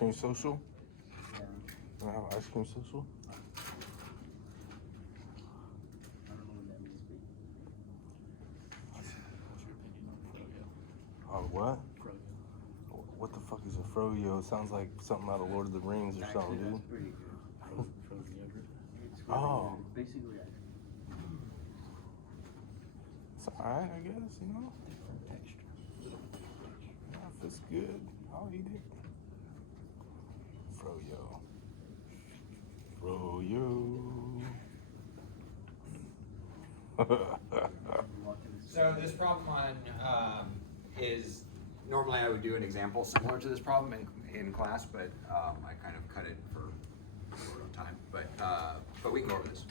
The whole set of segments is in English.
cream social? Yeah. Can I have ice cream social? I don't know what that means, but What's your opinion on Froyo? Oh, what? Froyo. What the fuck is a froyo? It sounds like something out of Lord of the Rings or actually, something, that's dude. pretty good. Frozen yogurt. It's really Oh. good. It's basically ice cream. It's alright, I guess, you know? Different texture. Little different texture. Yeah, if it's good, I'll eat it. Froyo. Froyo. So this problem on is normally I would do an example similar to this problem in class, but I kind of cut it for short on time. But we can go over this.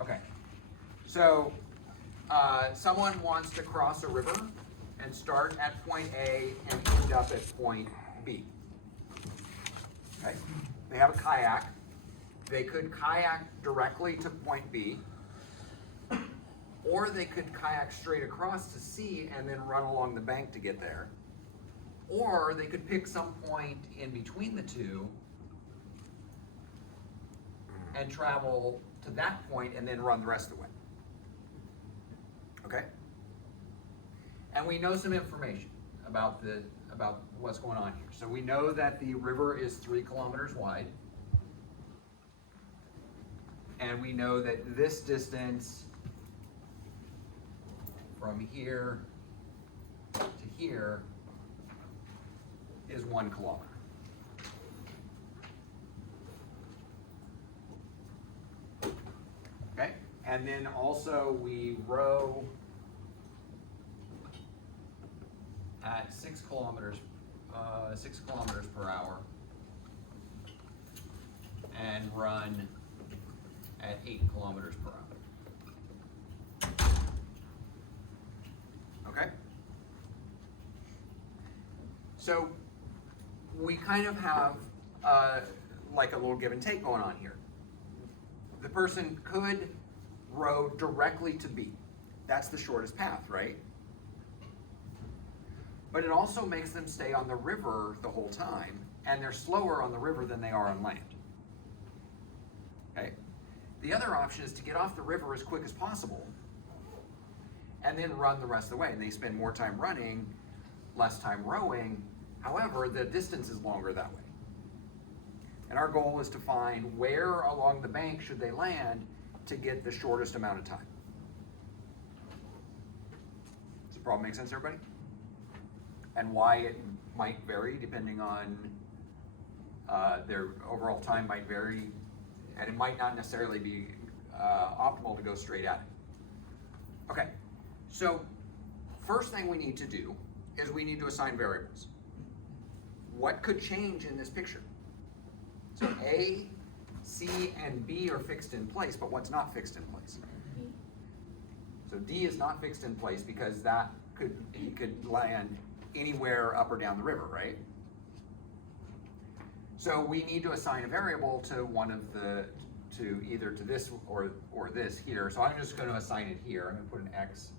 Okay, so someone wants to cross a river and start at point A and end up at point B. Okay, they have a kayak. They could kayak directly to point B, or they could kayak straight across to C and then run along the bank to get there. Or they could pick some point in between the two and travel to that point and then run the rest of the way. Okay? And we know some information about what's going on here. So we know that the river is 3 kilometers wide. And we know that this distance from here to here is 1 kilometer. Okay? And then also we row at 6 kilometers per hour and run at 8 kilometers per hour. Okay? So we kind of have like a little give and take going on here. The person could row directly to B. That's the shortest path, right? But it also makes them stay on the river the whole time, and they're slower on the river than they are on land. Okay? The other option is to get off the river as quick as possible and then run the rest of the way. And they spend more time running, less time rowing. However, the distance is longer that way. And our goal is to find where along the bank should they land to get the shortest amount of time. Does the problem make sense, everybody? And why it might vary depending on their overall time might vary, and it might not necessarily be optimal to go straight at it. Okay, so first thing we need to do is we need to assign variables. What could change in this picture? So A, C, and B are fixed in place, but what's not fixed in place? So D is not fixed in place because he could land anywhere up or down the river, right? So we need to assign a variable to either to this or this here. So I'm just going to assign it here. I'm going to put an X.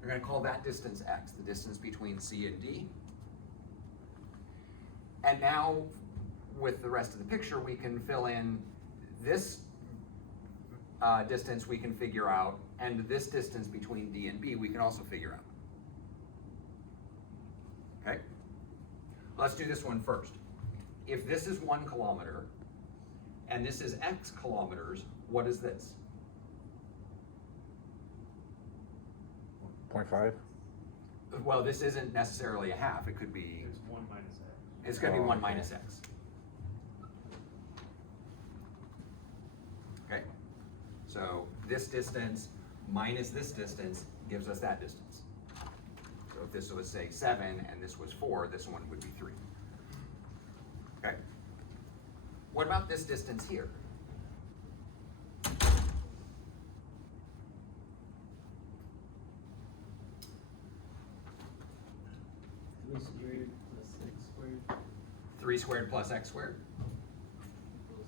We're going to call that distance X, the distance between C and D. And now with the rest of the picture, we can fill in this distance we can figure out, and this distance between D and B we can also figure out. Okay? Let's do this one first. If this is 1 kilometer and this is X kilometers, what is this? 0.5? Well, this isn't necessarily a half. It could be, There's 1 minus X. it's going to be Oh, 1 okay. minus X. Okay? So this distance minus this distance gives us that distance. So if this was, say, 7 and this was 4, this one would be 3. Okay? What about this distance here? Squared plus 6 squared 3 squared plus x squared? equals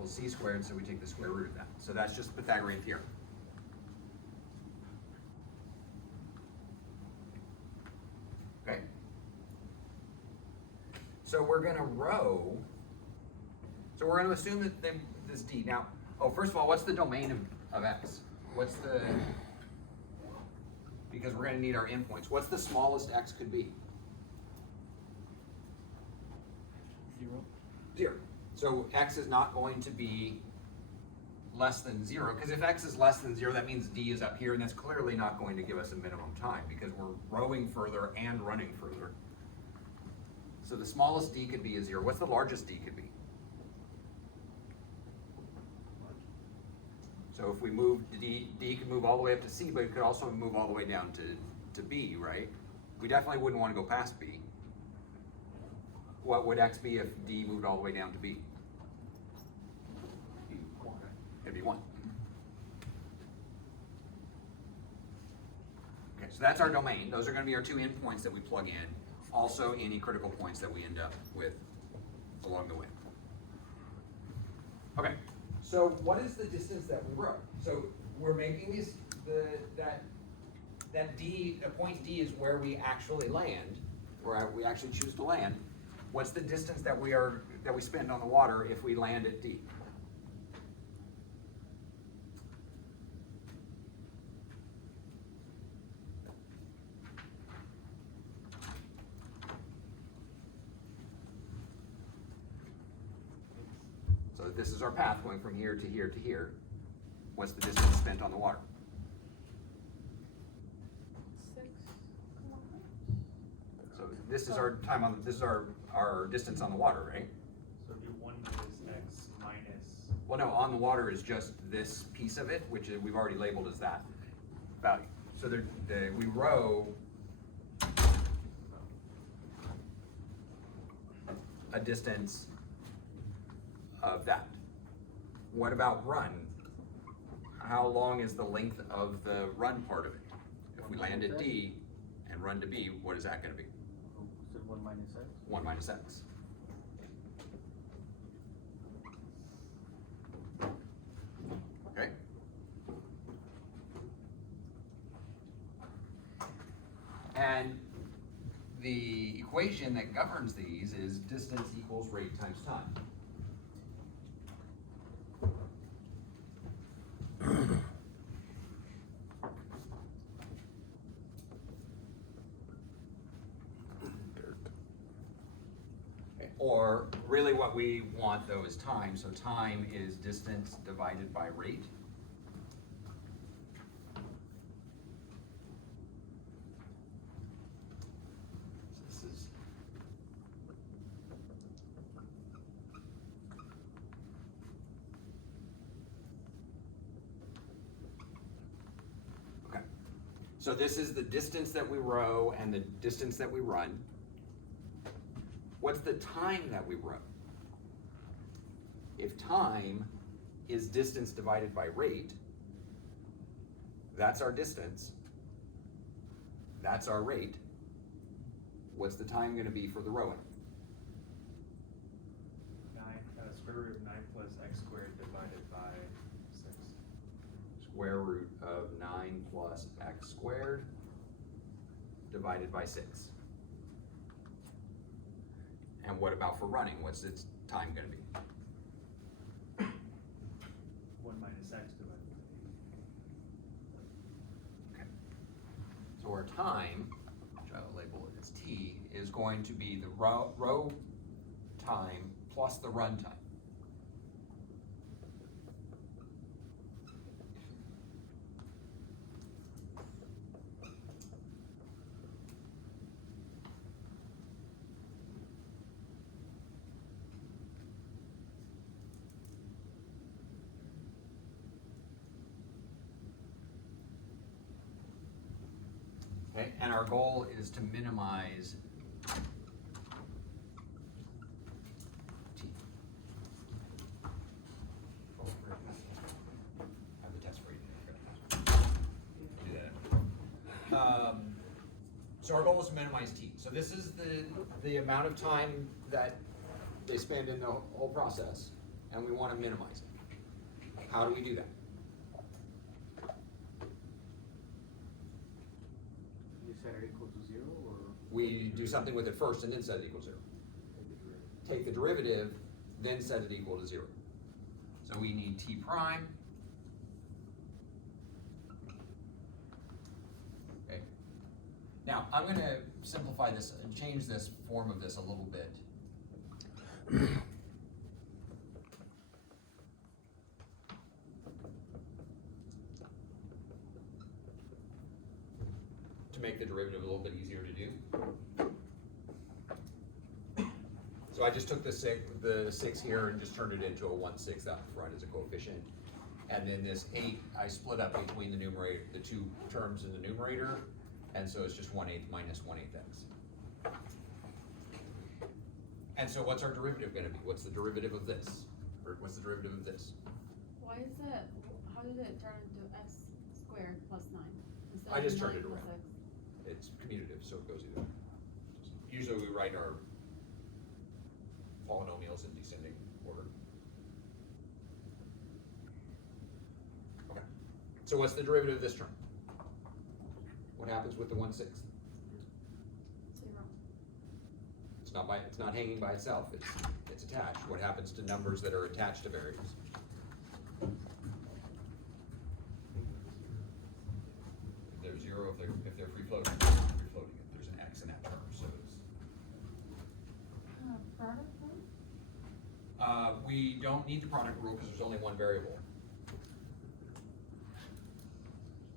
equals c squared, so we take the square root of that. So that's just Pythagorean theorem. Okay. So we're gonna row, so we're gonna assume that this d, now, first of all, what's the domain of x? What's the, because we're gonna need our endpoints, what's the smallest x could be? 0. 0. So x is not going to be less than 0, because if x is less than 0, that means d is up here, and that's clearly not going to give us a minimum time, because we're rowing further and running further. So the smallest d could be a 0. What's the largest d could be? So if we move, d can move all the way up to c, but it could also move all the way down to b, right? We definitely wouldn't want to go past b. What would x be if d moved all the way down to b? It'd be 1. Okay, so that's our domain. Those are going to be our 2 endpoints that we plug in. Also, any critical points that we end up with along the way. Okay, so what is the distance that we row? So we're making these, that D, the point D is where we actually land, where we actually choose to land. What's the distance that we spend on the water if we land at D? So this is our path going from here to here to here. What's the distance spent on the water? 6 kilometers. So this is our time on, this is our distance on the water, right? So do 1 minus x minus. Well, no, on the water is just this piece of it, which we've already labeled as that value. So we row a distance of that. What about run? How long is the length of the run part of it? If we land at D and run to B, what is that going to be? So 1 minus x? 1 minus x. Okay? And the equation that governs these is distance equals rate times time. Or really what we want though is time. So time is distance divided by rate. So this is okay. So this is the distance that we row and the distance that we run. What's the time that we row? If time is distance divided by rate, that's our distance, that's our rate. What's the time going to be for the rowing? 9, square root of 9 plus x squared divided by 6. Square root of 9 plus x squared divided by 6. And what about for running? What's its time going to be? 1 minus x divided by 8. Okay. So our time, which I will label it as t, is going to be the row time plus the run time. Okay, and our goal is to minimize t. I have the test for you. Do that. So our goal is to minimize t. So this is the amount of time that they spend in the whole process. and we wanna minimize it. How do we do that? You set it equal to 0 or? We do something with it first and then set it equal to 0. Take the derivative, then set it equal to 0. So we need t prime. Okay. Now, I'm gonna simplify this and change this form of this a little bit. To make the derivative a little bit easier to do. So I just took the 6 here and just turned it into a 1/6 out front as a coefficient. And then this 8, I split up between the numerator, the two terms in the numerator, and so it's just 1/8 minus 1/8 x. And so what's our derivative gonna be? What's the derivative of this? Or what's the derivative of this? Why is it, how did it turn into x squared plus 9? Instead I of just turned 9 it plus around. x? It's commutative, so it goes either way. Usually we write our polynomials in descending order. Okay. So what's the derivative of this term? What happens with the 1/6? 0. It's not hanging by itself, it's attached. What happens to numbers that are attached to variables? If they're 0, if they're free floating, there's an x in that term, so it's. Product rule? We don't need the product rule because there's only one variable.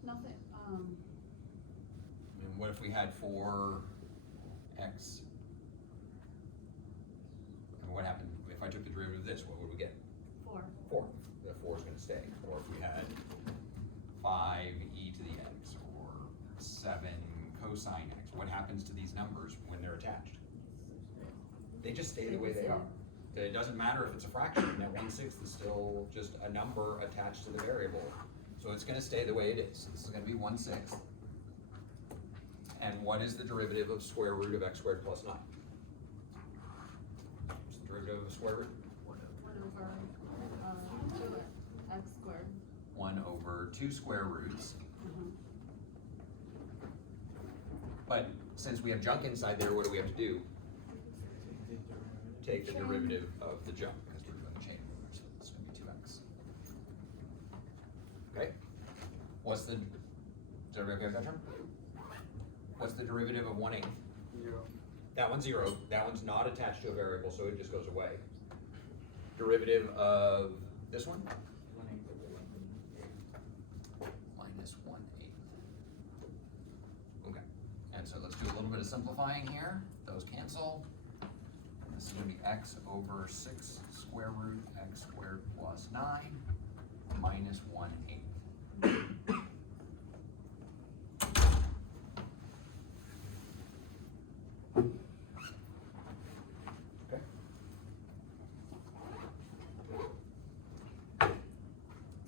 Nothing, And what if we had 4x? And what happened if I took the derivative of this? What would we get? 4. 4. The 4 is going to stay. Or if we had 5e to the x or 7 cosine x, what happens to these numbers when they're attached? They just stay the way they are. It doesn't matter if it's a fraction. That 1/6 is still just a number attached to the variable. So it's going to stay the way it is. This is going to be 1/6. And what is the derivative of square root of x squared plus 9? What's the derivative of a square root? 1 over 2x squared. 1 over 2 square roots. Mhm. But since we have junk inside there, what do we have to do? Take the derivative of the junk, because we're doing a chain ruler, so it's going to be 2x. Okay? Is everybody okay with that term? What's the derivative of 1/8? 0. That one's 0. That one's not attached to a variable, so it just goes away. Derivative of this one? 1/8. Minus 1/8. Okay, and so let's do a little bit of simplifying here. Those cancel. This is going to be x over 6 square root x squared plus 9 minus 1/8. Okay.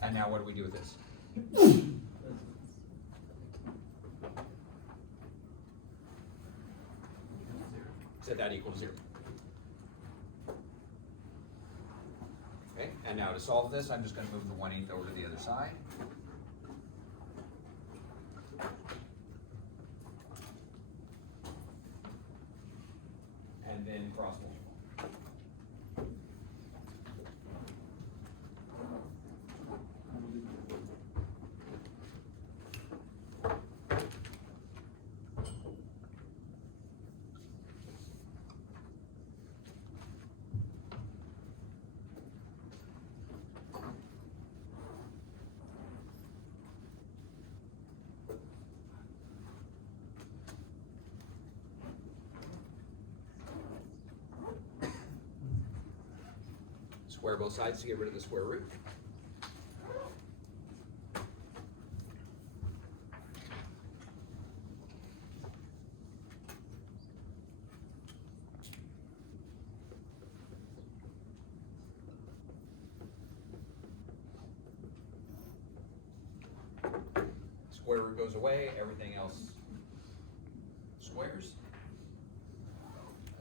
And now what do we do with this? Set that equal to 0. Okay, and now to solve this, I'm just going to move the 1/8 over to the other side. And then cross multiply. Square both sides to get rid of the square root. Square root goes away, everything else squares.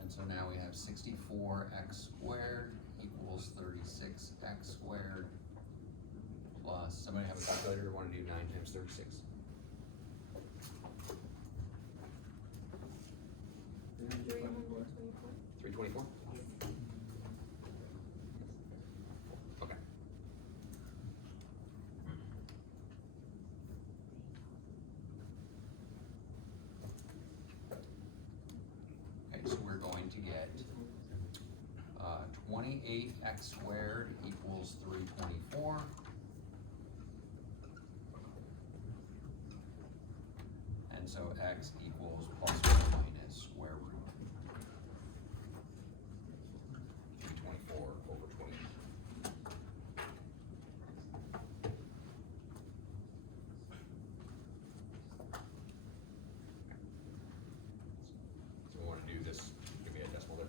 And so now we have 64x squared equals 36x squared plus, somebody have a calculator, wanna do 9 times 36? 324. 324? Okay. Okay, so we're going to get 28x squared equals 324. And so x equals plus or minus square root 324 over 20. So we want to do this, give me a decimal there.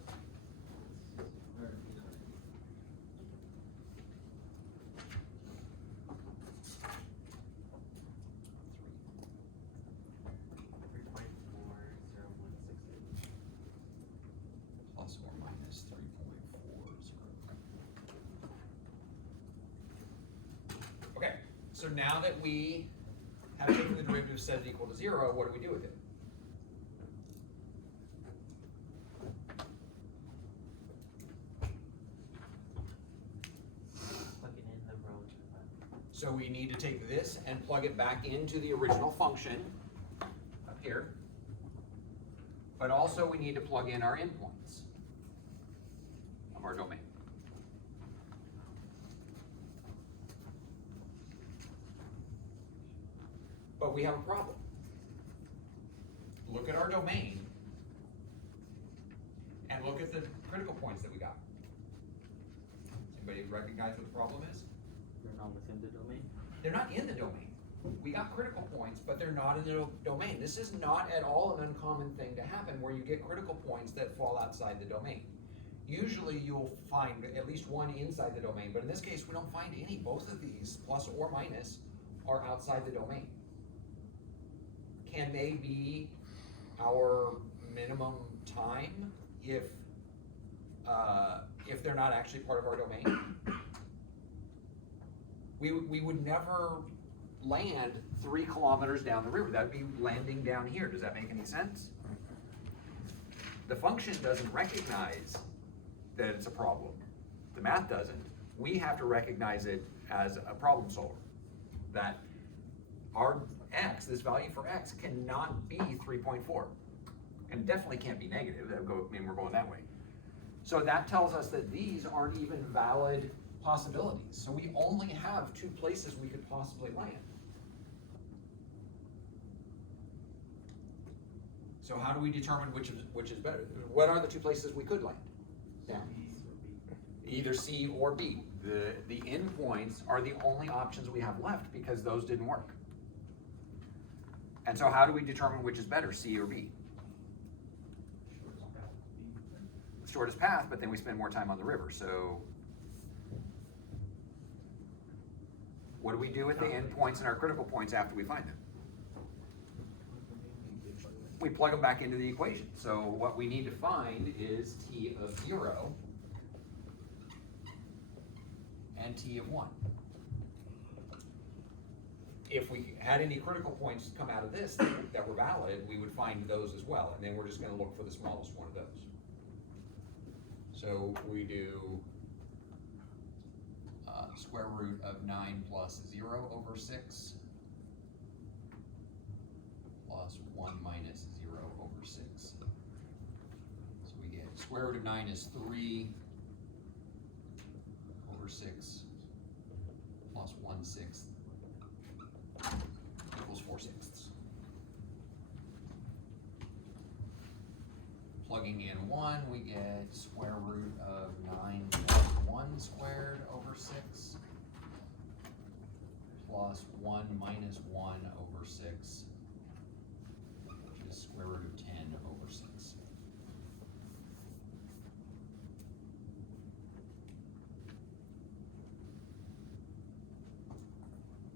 Plus or minus 3.40. Okay, so now that we have taken the derivative set it equal to 0, what do we do with it? Plug it in the row. So we need to take this and plug it back into the original function up here. But also we need to plug in our endpoints of our domain. But we have a problem. Look at our domain and look at the critical points that we got. Anybody recognize what the problem is? They're not within the domain. They're not in the domain. We got critical points, but they're not in the domain. This is not at all an uncommon thing to happen where you get critical points that fall outside the domain. Usually you'll find at least one inside the domain, but in this case we don't find any. Both of these, plus or minus, are outside the domain. Can they be our minimum time if they're not actually part of our domain? We would never land 3 kilometers down the river. That'd be landing down here. Does that make any sense? The function doesn't recognize that it's a problem. The math doesn't. We have to recognize it as a problem solver. That our x, this value for x, cannot be 3.4. And definitely can't be negative. That would go, I mean, we're going that way. So that tells us that these aren't even valid possibilities. So we only have 2 places we could possibly land. So how do we determine which is better? What are the 2 places we could land? Down. Either C or B. The endpoints are the only options we have left because those didn't work. And so how do we determine which is better, C or B? Shortest path, but then we spend more time on the river, so what do we do with the endpoints and our critical points after we find them? We plug them back into the equation. So what we need to find is t of 0 and t of 1. If we had any critical points come out of this that were valid, we would find those as well, and then we're just going to look for the smallest one of those. So we do square root of 9 plus 0 over 6 plus 1 minus 0 over 6. So we get square root of 9 is 3 over 6 plus 1/6 equals 4/6. Plugging in 1, we get square root of 9 plus 1 squared over 6 plus 1 minus 1 over 6, which is square root of 10 over 6.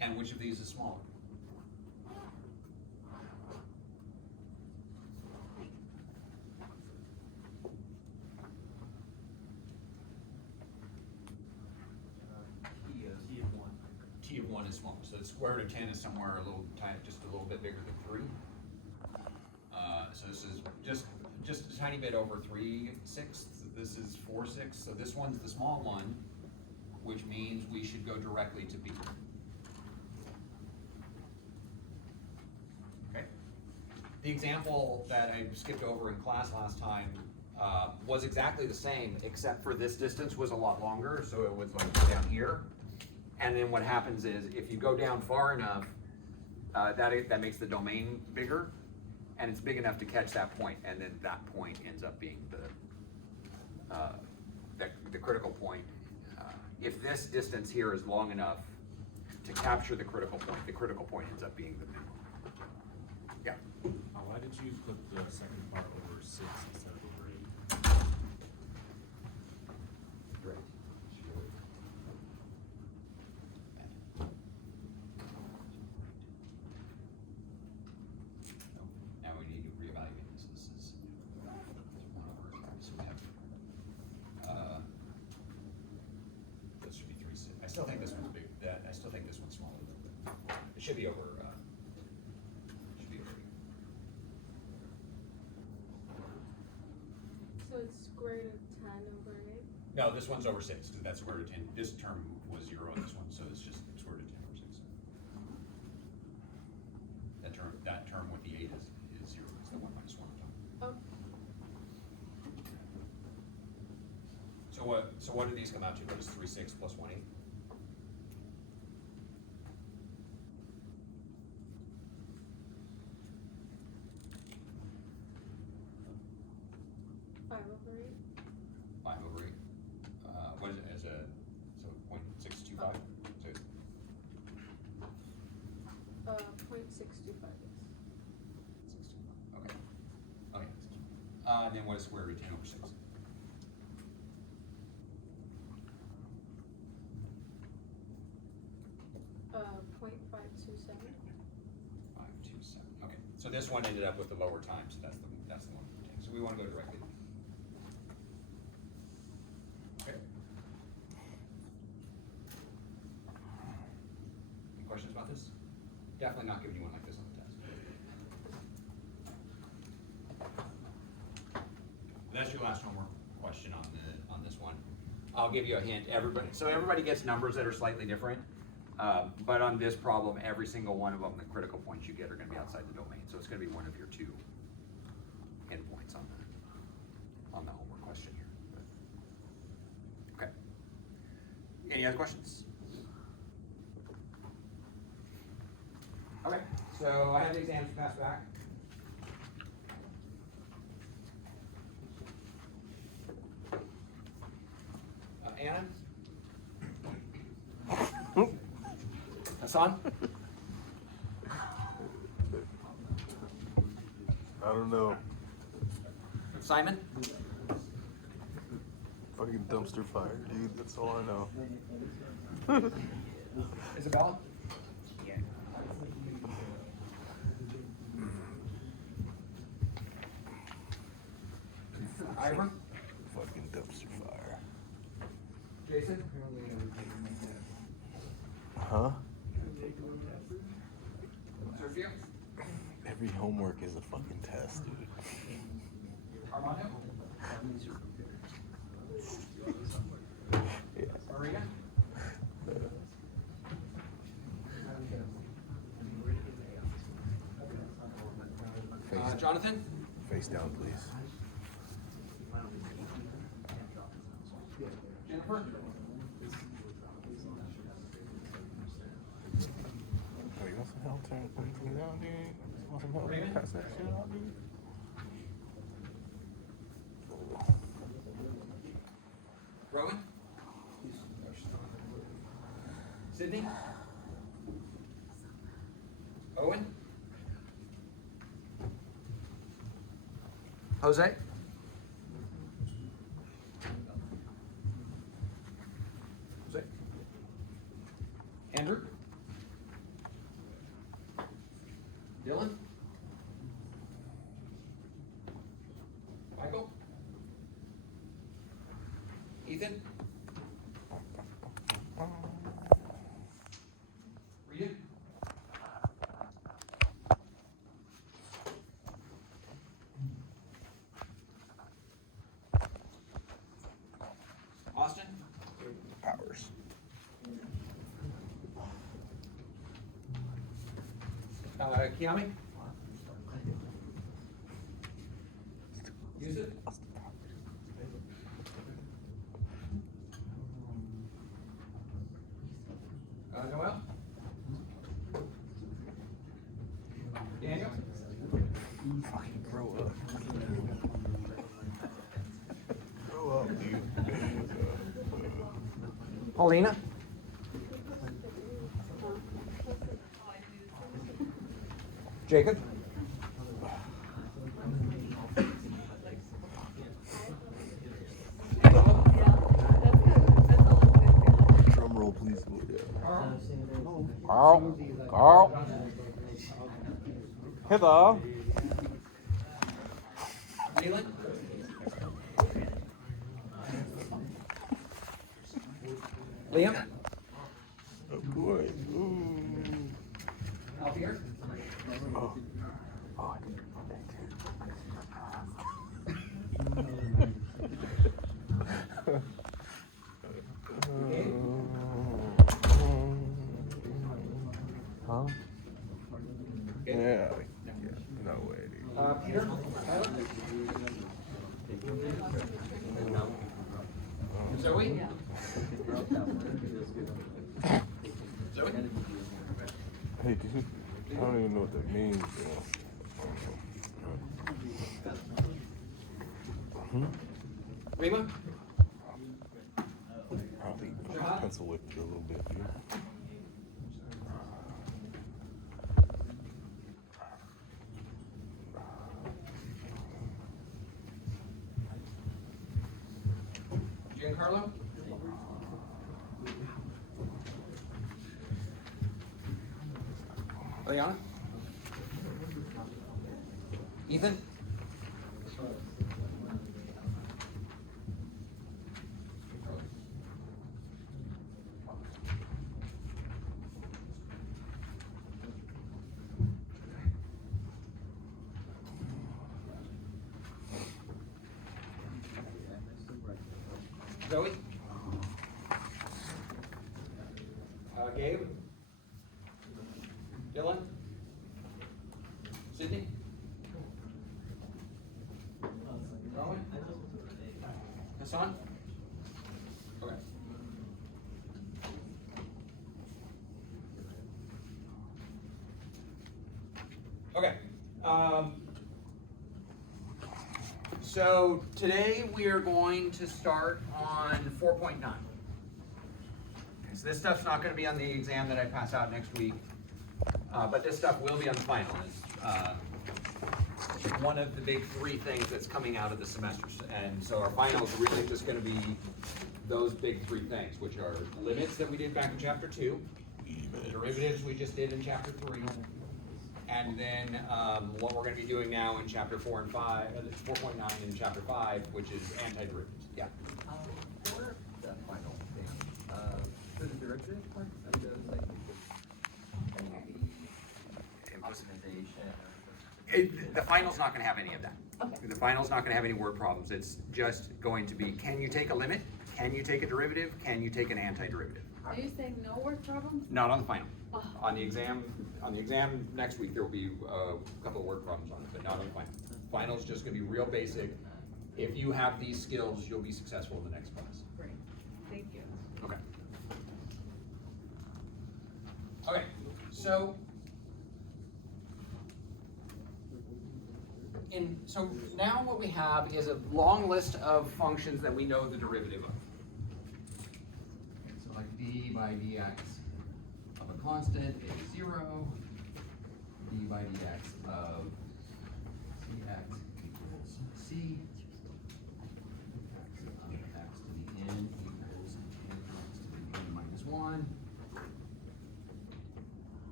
And which of these is smaller? small, so the square root of 10 is somewhere a little just a little bit bigger than 3. So this is just a tiny bit over 3/6. This is 4/6. So this one's the small one, which means we should go directly to B. Okay. The example that I skipped over in class last time was exactly the same, except for this distance was a lot longer, so it was like down here. And then what happens is, if you go down far enough, that makes the domain bigger, and it's big enough to catch that point, and then that point ends up being the critical point. If this distance here is long enough to capture the critical point ends up being the minimum. Yeah. Why did you put the second part over 6 instead of over 8? Great. Now we need to reevaluate this. This is 1/3. So we have, this should be 3/6. I still think this one's big. I still think this one's smaller. It should be over. Should be over. So it's square root of 10 over 8? No, this one's over 6, because that's square root of 10. This term was 0 on this one, so it's just square root of 10 over 6. That term with the 8 is 0. It's the 1 minus 1 on top. Oh, So what do these come out to? What is 3/6 plus 1/8? five over 8? 5 over 8. What is it as a, so 0.625? So 0.625 is. 625, okay. Okay. Then what is square root of 10 over 6? Uh, 0.527. 527. Okay. So this one ended up with the lower time, so that's the one. So we want to go directly. Okay. Any questions about this? Definitely not giving you one like this on the test. That's your last homework question on this one. I'll give you a hint. Everybody gets numbers that are slightly different. But on this problem, every single one of them, the critical points you get are going to be outside the domain. So it's going to be one of your 2 endpoints on the homework question here. Okay. Any other questions? Okay. So I have the exams to pass back. Anna? Hassan? I don't know. Simon? Fucking dumpster fire, dude. That's all I know. Isabella? Ivor? Fucking dumpster fire. Jason? Huh? Sergio? Every homework is a fucking test, dude. Armando? Yeah. Maria? Jonathan? Face down, please. Jennifer? Oh, you want some help turning anything down, dude? You want some help Raymond? pass that shit out, dude? Rowan? Sydney? Owen? Jose? Jose? Andrew? Dylan? Michael? Ethan? Kiami? Use it? Noel? Daniel? Fucking grow up. Grow up, dude. Paulina? Jacob? Drum roll, please. Carl? Carl? Hither. Leland? Liam? Oh boy. Ooh. Alfier? Oh. Oh. Huh? Yeah. No way, dude. Peter? Tyler? Zoe? Zoe? Hey, dude. I don't even know what that means. Rima? Probably pencil whipped you a little bit, dude. Giancarlo? Liana? Ethan? Zoe? Gabe? Dylan? Sydney? Rowan? Hassan? Okay. Okay. So today we are going to start on 4.9. So this stuff's not going to be on the exam that I pass out next week, but this stuff will be on the final. It's one of the big three things that's coming out of the semester. And so our final is really just going to be those big three things, which are limits that we did back in chapter 2, the derivatives we just did in chapter 3, and then what we're going to be doing now in chapter 4 and 5, 4.9 and chapter 5, which is antiderivatives. Yeah. For the final thing, for the derivative part, of those, like, optimization. The final's not going to have any of that. The final's not going to have any word problems. It's just going to be, can you take a limit? Can you take a derivative? Can you take an antiderivative? Are you saying no word problems? Not on the final. Oh. On the exam next week, there will be a couple of word problems on it, but not on the final. Final's just going to be real basic. If you have these skills, you'll be successful in the next class. Great, thank you. Okay. Okay, so so now what we have is a long list of functions that we know the derivative of. So like d by dx of a constant is 0, d by dx of cx equals c, x to the n equals x to the n minus 1.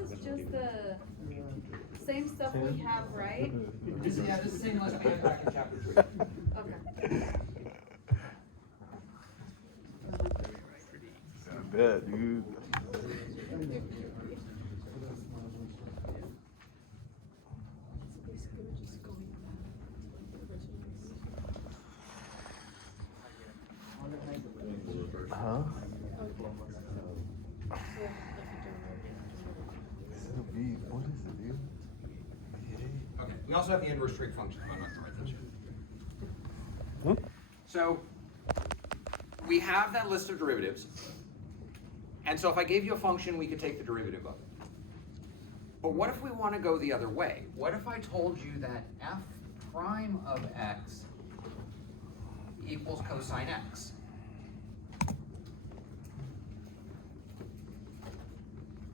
is just the same stuff we have, right? This is the same list we had back in chapter 3. Okay. I bet, dude. Huh? Is it a B? What is it, dude? Okay, we also have the inverse trig function. I'm not gonna write those here. Hmm? So, we have that list of derivatives. And so if I gave you a function, we could take the derivative of it. But what if we want to go the other way? What if I told you that f prime of x equals cosine x?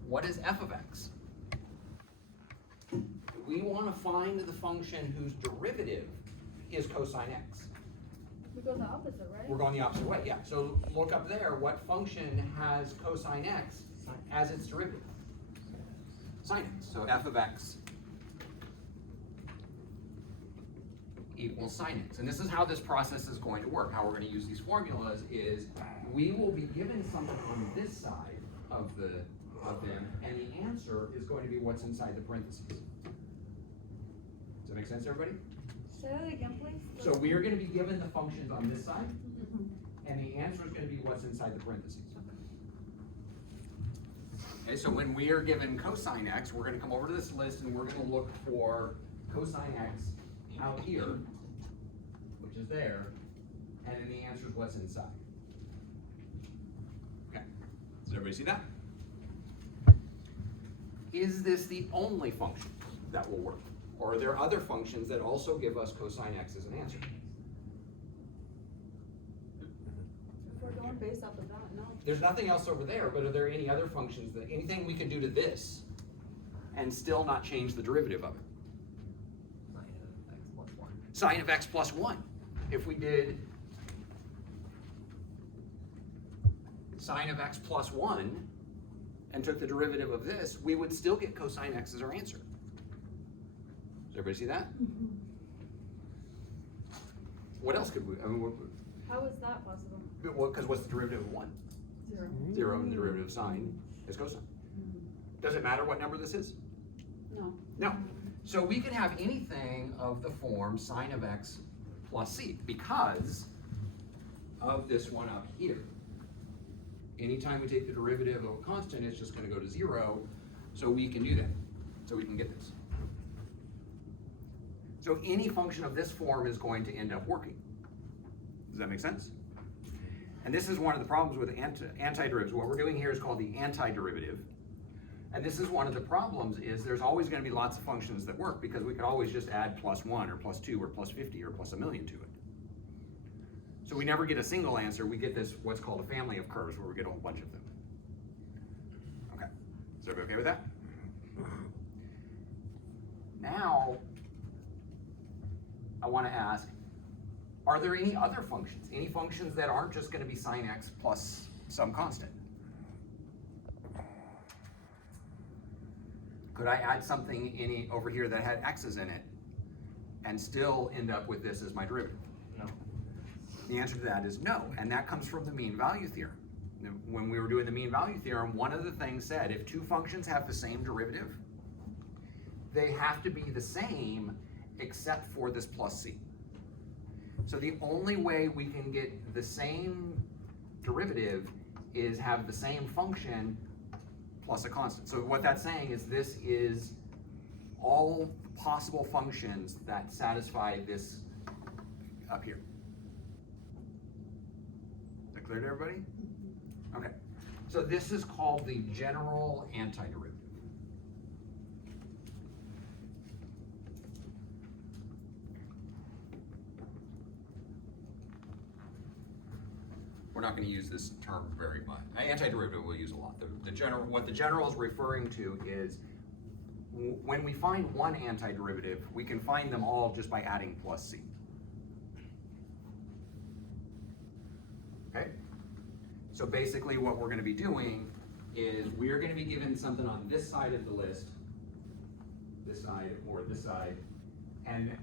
What is f of x? We want to find the function whose derivative is cosine x. We go the opposite, right? We're going the opposite way, yeah. So look up there, what function has cosine x as its derivative? Sine x. So f of x equals sine x. And this is how this process is going to work. How we're going to use these formulas is we will be given something on this side of them, and the answer is going to be what's inside the parentheses. Does that make sense, everybody? Say that again, please. So we are going to be given the functions on this side, and the answer is going to be what's inside the parentheses. Okay, so when we are given cosine x, we're going to come over to this list and we're going to look for cosine x out here, which is there, and then the answer is what's inside. Okay, does everybody see that? Is this the only function that will work? Or are there other functions that also give us cosine x as an answer? If we're going based off of that, no. There's nothing else over there, but are there any other functions that, anything we can do to this and still not change the derivative of it? Sine of x plus 1. If we did sine of x plus 1 and took the derivative of this, we would still get cosine x as our answer. Does everybody see that? What else could we, I mean, How is that possible? because what's the derivative of 1? 0. 0, and the derivative of sine is cosine. Does it matter what number this is? No. No. So we can have anything of the form sine of x plus c because of this one up here. Anytime we take the derivative of a constant, it's just going to go to 0. So we can do that. So we can get this. So any function of this form is going to end up working. Does that make sense? And this is one of the problems with antiderivatives. What we're doing here is called the antiderivative. And this is one of the problems is there's always going to be lots of functions that work because we could always just add plus 1 or plus 2 or plus 50 or plus a million to it. So we never get a single answer. We get this, what's called a family of curves where we get a whole bunch of them. Okay, is everybody okay with that? Now, I want to ask, are there any other functions? Any functions that aren't just going to be sine x plus some constant? Could I add something over here that had x's in it and still end up with this as my derivative? No. The answer to that is no, and that comes from the mean value theorem. When we were doing the mean value theorem, one of the things said if two functions have the same derivative, they have to be the same except for this plus c. So the only way we can get the same derivative is have the same function plus a constant. So what that's saying is this is all possible functions that satisfy this up here. Is that clear to everybody? Okay. So this is called the general antiderivative. We're not going to use this term very much. Antiderivative we'll use a lot. What the general is referring to is when we find one antiderivative, we can find them all just by adding plus c. Okay? So basically what we're going to be doing is we're gonna be given something on this side of the list, this side or this side, and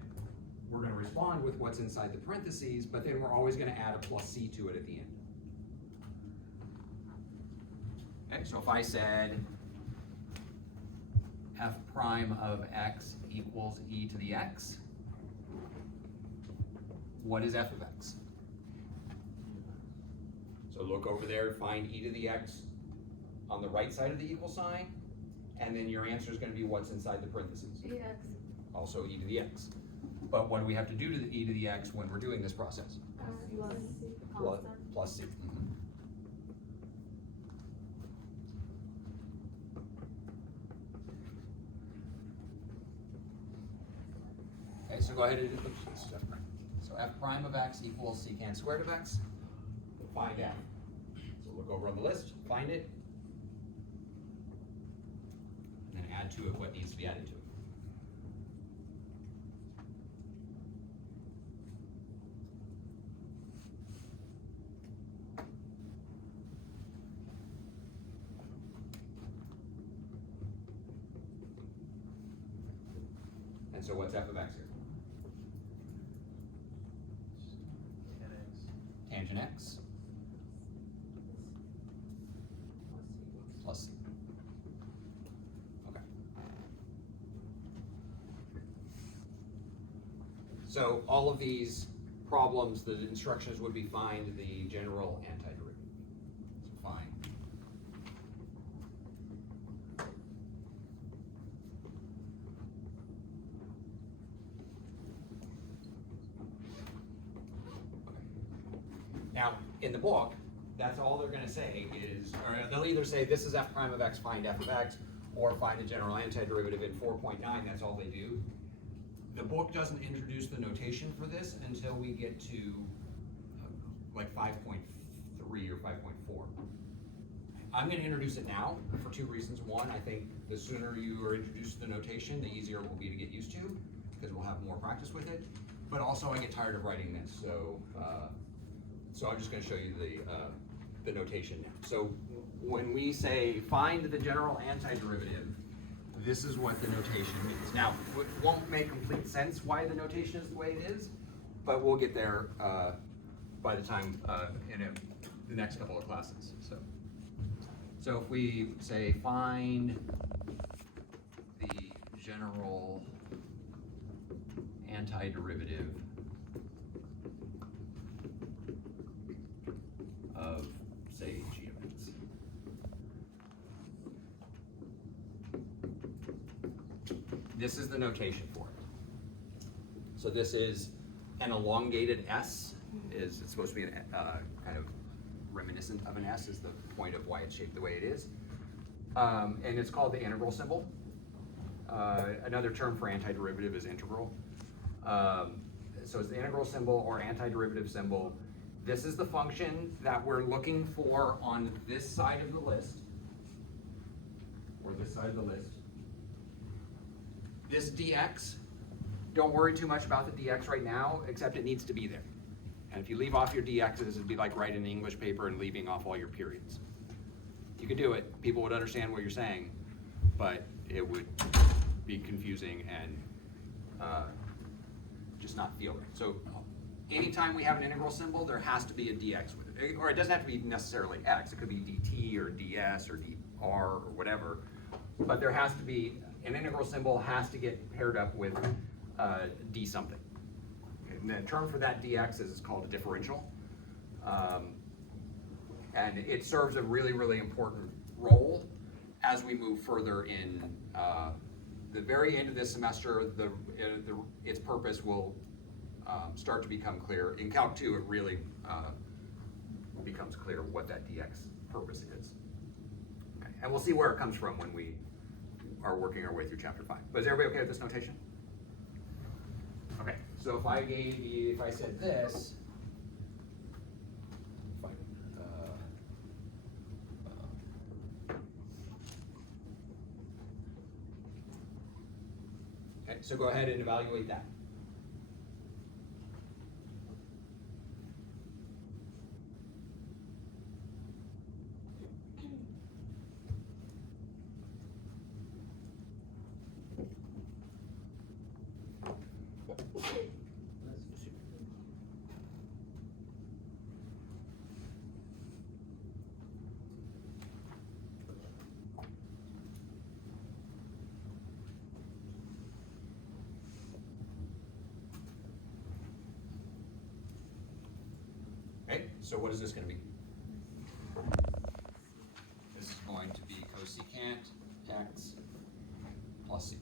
we're gonna respond with what's inside the parentheses, but then we're always gonna add a plus C to it at the end. Okay, so if I said f prime of x equals e to the x, what is f of x? So look over there, find e to the x on the right side of the equal sign, and then your answer is gonna be what's inside the parentheses. EX. Also e to the x. But what do we have to do to the e to the x when we're doing this process? Plus constant. Plus c. Okay, so go ahead and, oops, this is f prime. So f prime of x equals secant squared of x. Find f. So look over on the list, find it, and then add to it what needs to be added to it. And so what's f of x here? 10x. Tangent x plus c. Okay. So all of these problems, the instructions would be find the general antiderivative. So find. Now, in the book, that's all they're gonna say is, or they'll either say this is f prime of x, find f of x, or find the general antiderivative in 4.9, that's all they do. The book doesn't introduce the notation for this until we get to like 5.3 or 5.4. I'm gonna introduce it now for two reasons. One, I think the sooner you are introduced to the notation, the easier it will be to get used to, because we'll have more practice with it. But also I get tired of writing this, so I'm just going to show you the notation now. So when we say find the general antiderivative, this is what the notation means. Now, it won't make complete sense why the notation is the way it is, but we'll get there by the time the next couple of classes. So if we say find the general antiderivative of, say, g of x. This is the notation for it. So this is an elongated S. It's supposed to be an, kind of reminiscent of an S is the point of why it's shaped the way it is. And it's called the integral symbol. Another term for antiderivative is integral. So it's the integral symbol or antiderivative symbol. This is the function that we're looking for on this side of the list, or this side of the list. This dx, don't worry too much about the dx right now, except it needs to be there. And if you leave off your dx's, it'd be like writing an English paper and leaving off all your periods. You could do it, people would understand what you're saying, but it would be confusing and just not feel right. So anytime we have an integral symbol, there has to be a dx with it. Or it doesn't have to be necessarily x, it could be dt or ds or dr or whatever. But there has to be, an integral symbol has to get paired up with d something. And the term for that dx is called a differential. And it serves a really, really important role as we move further in the very end of this semester. Its purpose will start to become clear. In Calc 2, it really becomes clear what that dx purpose is. Okay. And we'll see where it comes from when we are working our way through chapter 5. But is everybody okay with this notation? Okay, so if I said this, okay, so go ahead and evaluate that. Okay, so what is this gonna be? This is going to be cosecant x plus c.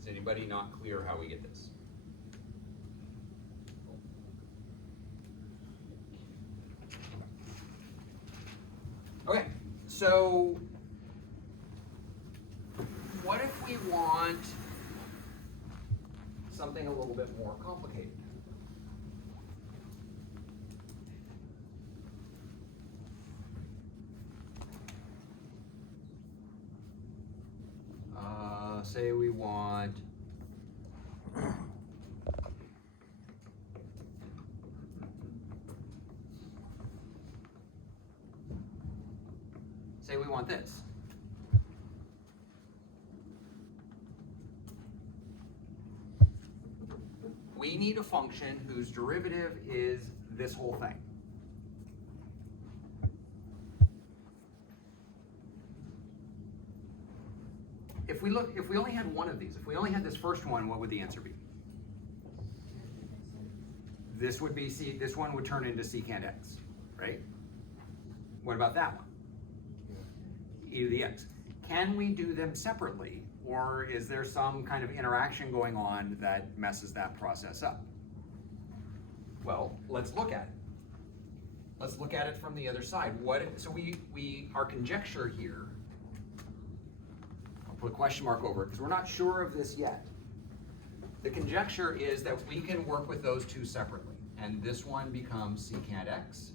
Is anybody not clear how we get this? Okay, so what if we want something a little bit more complicated? Say we want this. We need a function whose derivative is this whole thing. If we only had one of these, if we only had this first one, what would the answer be? This would be this one would turn into secant x, right? What about that one? E to the x. Can we do them separately, or is there some kind of interaction going on that messes that process up? Well, let's look at it. Let's look at it from the other side. So our conjecture here, I'll put a question mark over it because we're not sure of this yet. The conjecture is that we can work with those two separately, and this one becomes secant x.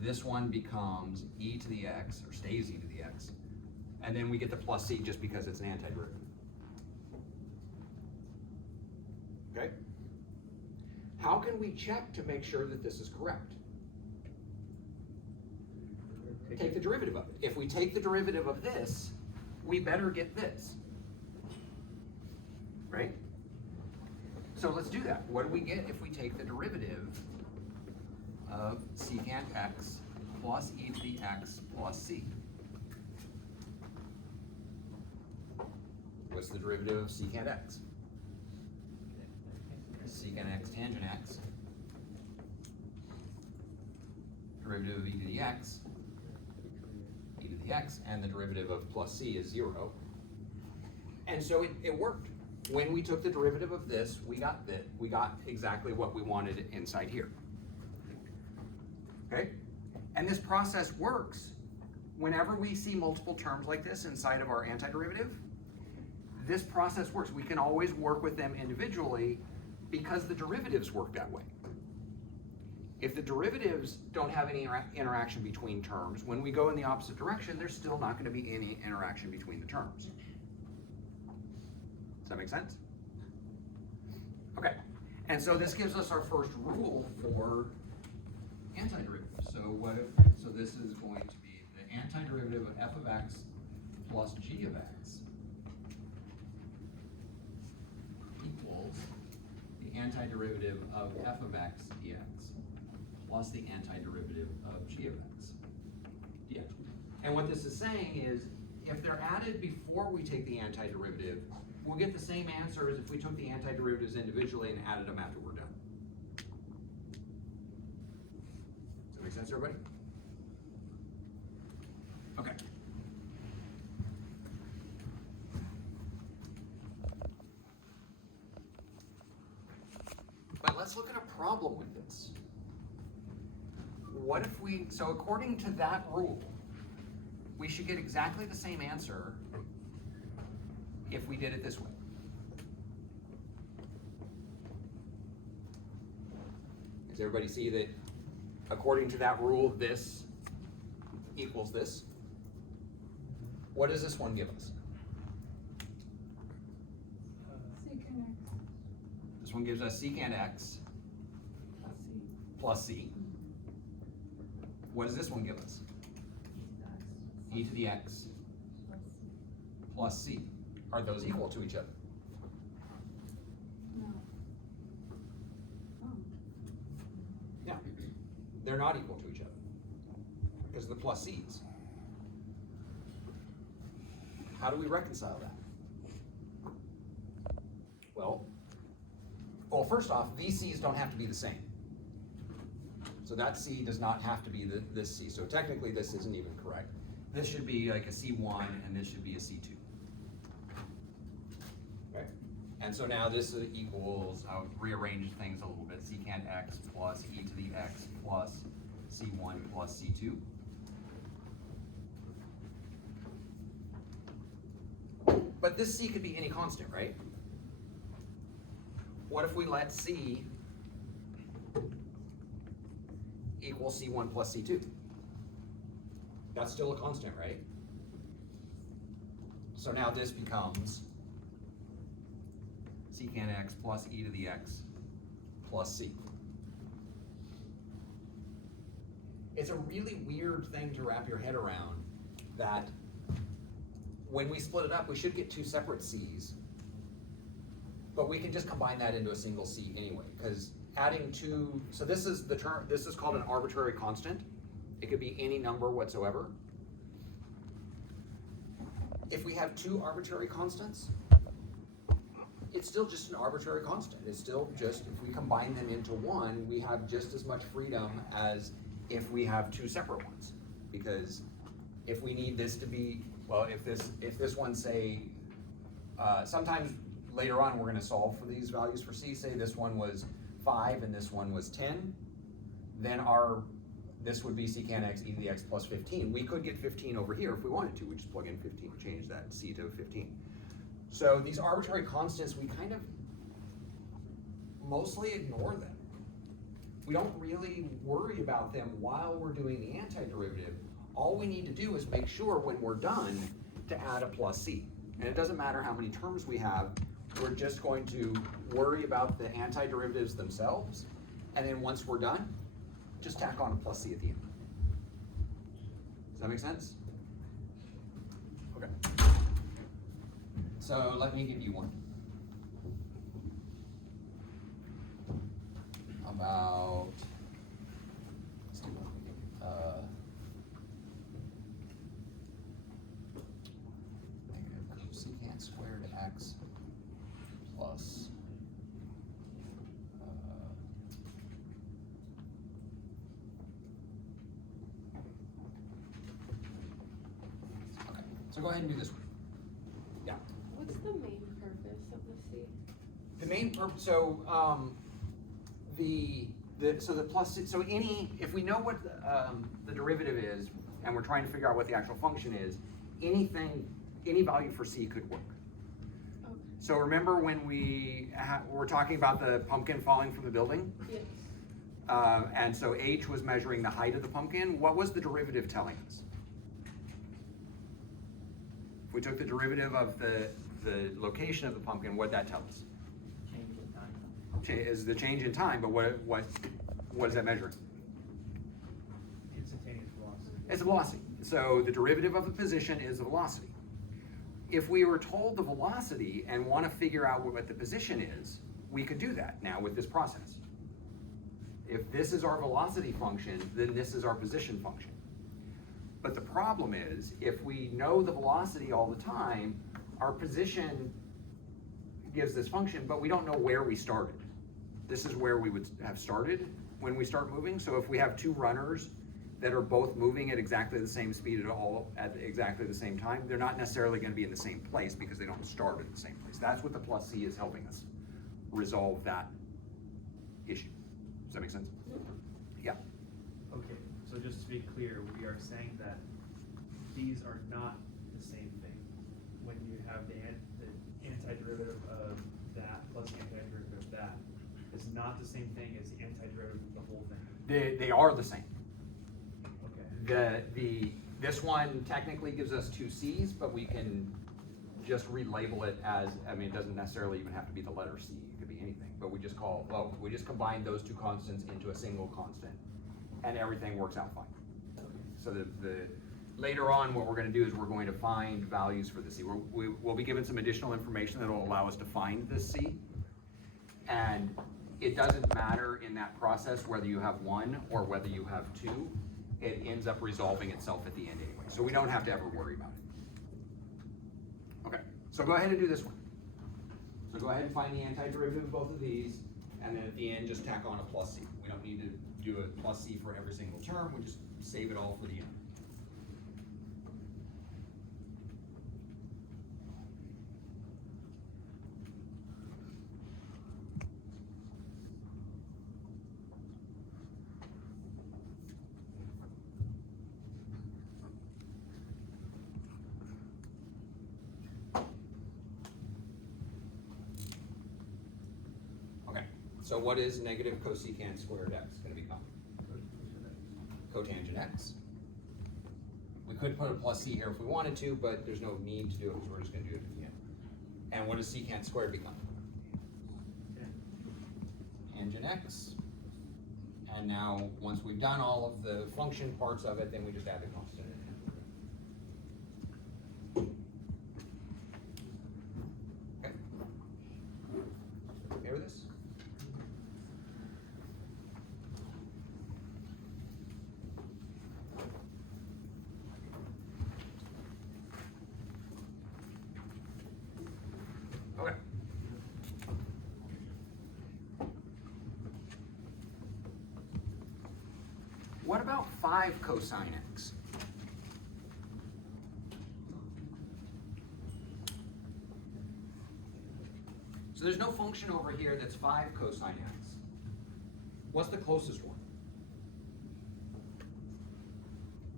This one becomes e to the x, or stays e to the x, and then we get the plus c just because it's an antiderivative. Okay? How can we check to make sure that this is correct? Take the derivative of it. If we take the derivative of this, we better get this. Right? So let's do that. What do we get if we take the derivative of secant x plus e to the x plus c? What's the derivative of secant x? Secant x tangent x. Derivative of e to the x, e to the x, and the derivative of plus c is 0. And so it worked. When we took the derivative of this, we got exactly what we wanted inside here. Okay? And this process works whenever we see multiple terms like this inside of our antiderivative. This process works. We can always work with them individually because the derivatives work that way. If the derivatives don't have any interaction between terms, when we go in the opposite direction, there's still not going to be any interaction between the terms. Does that make sense? Okay, and so this gives us our first rule for antiderivative. So this is going to be the antiderivative of f of x plus g of x equals the antiderivative of f of x dx plus the antiderivative of g of x dx. And what this is saying is, if they're added before we take the antiderivative, we'll get the same answer as if we took the antiderivatives individually and added them after we're done. Does that make sense, everybody? Okay. But let's look at a problem with this. What if so according to that rule, we should get exactly the same answer if we did it this way. Does everybody see that according to that rule, this equals this? What does this one give us? Secant x This one gives us secant x plus c plus c. What does this one give us? E to the x plus c. Are those equal to each other? No. Oh. Yeah. They're not equal to each other because of the plus c's. How do we reconcile that? Well, well, first off, these C's don't have to be the same. So that C does not have to be this C, so technically this isn't even correct. This should be like a C1 and this should be a C2. Okay, and so now this equals, I'll rearrange things a little bit, secant x plus e to the x plus C1 plus C2. But this C could be any constant, right? What if we let C equal C1 plus C2? That's still a constant, right? So now this becomes secant x plus e to the x plus c. It's a really weird thing to wrap your head around, that when we split it up, we should get two separate c's, but we can just combine that into a single c anyway, because adding two, so this is the term, this is called an arbitrary constant. It could be any number whatsoever. If we have two arbitrary constants, it's still just an arbitrary constant. It's still just, if we combine them into one, we have just as much freedom as if we have two separate ones. Because if we need this to be, well, if this one, say, sometimes later on we're gonna solve for these values for C, say this one was 5 and this one was 10, then this would be secant x e to the x plus 15. We could get 15 over here if we wanted to. We just plug in 15, change that C to 15. So these arbitrary constants, we kind of mostly ignore them. We don't really worry about them while we're doing the antiderivative. All we need to do is make sure when we're done to add a plus C. And it doesn't matter how many terms we have, we're just going to worry about the antiderivatives themselves. And then once we're done, just tack on a plus C at the end. Does that make sense? Okay. So let me give you one. About, let's do one. Secant squared x plus okay, so go ahead and do this one. Yeah. What's the main purpose of the C? The main purpose, so the plus, so if we know what the derivative is, and we're trying to figure out what the actual function is, any value for C could work. Okay. So remember when we were talking about the pumpkin falling from the building? Yes. And so H was measuring the height of the pumpkin. What was the derivative telling us? If we took the derivative of the location of the pumpkin, what'd that tell us? Change in time. Is the change in time, but what is that measuring? Instantaneous velocity. It's a velocity. So the derivative of a position is the velocity. If we were told the velocity and want to figure out what the position is, we could do that now with this process. If this is our velocity function, then this is our position function. But the problem is, if we know the velocity all the time, our position gives this function, but we don't know where we started. This is where we would have started when we start moving. So if we have two runners that are both moving at exactly the same speed at exactly the same time, they're not necessarily going to be in the same place because they don't start at the same place. That's what the plus C is helping us resolve that issue. Does that make sense? Yeah. Okay, so just to be clear, we are saying that these are not the same thing. When you have the antiderivative of that plus the antiderivative of that, is not the same thing as the antiderivative of the whole thing. They are the same. Okay. This one technically gives us two C's, but we can just relabel it as, I mean, it doesn't necessarily even have to be the letter C, it could be anything, but we just combine those two constants into a single constant, and everything works out fine. So later on, what we're going to do is we're going to find values for the C. We'll be given some additional information that will allow us to find this C, and it doesn't matter in that process whether you have one or whether you have two. It ends up resolving itself at the end anyway, so we don't have to ever worry about it. Okay, so go ahead and do this one. So go ahead and find the antiderivative of both of these, and then at the end, just tack on a plus c. We don't need to do a plus c for every single term, we just save it all for the end. Okay, so what is negative cosecant squared x gonna become? Cotangent x. We could put a plus c here if we wanted to, but there's no need to do it because we're just gonna do it at the end. And what does secant squared become? Tangent x. And now, once we've done all of the function parts of it, then we just add the constant in. Okay. Okay with this? Okay. What about 5 cosine x? So there's no function over here that's 5 cosine x. What's the closest one?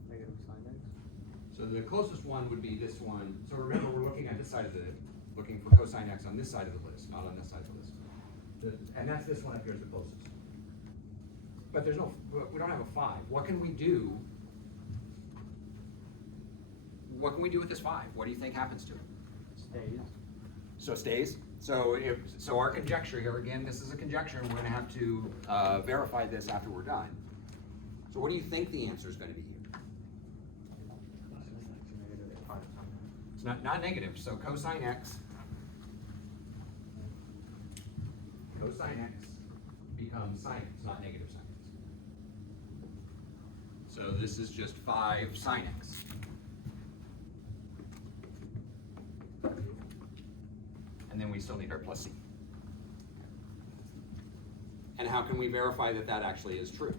Negative sin x. So the closest one would be this one. So remember, we're looking at this side of looking for cosine x on this side of the list, not on this side of the list. And that's this one up here is the closest. But we don't have a 5. What can we do? What can we do with this 5? What do you think happens to it? Stays. So it stays. So our conjecture here, again, this is a conjecture, and we're gonna have to verify this after we're done. So what do you think the answer is gonna be here? It's not negative, so cosine x becomes sine x, not negative sine x. So this is just 5 sine x. And then we still need our plus c. And how can we verify that that actually is true?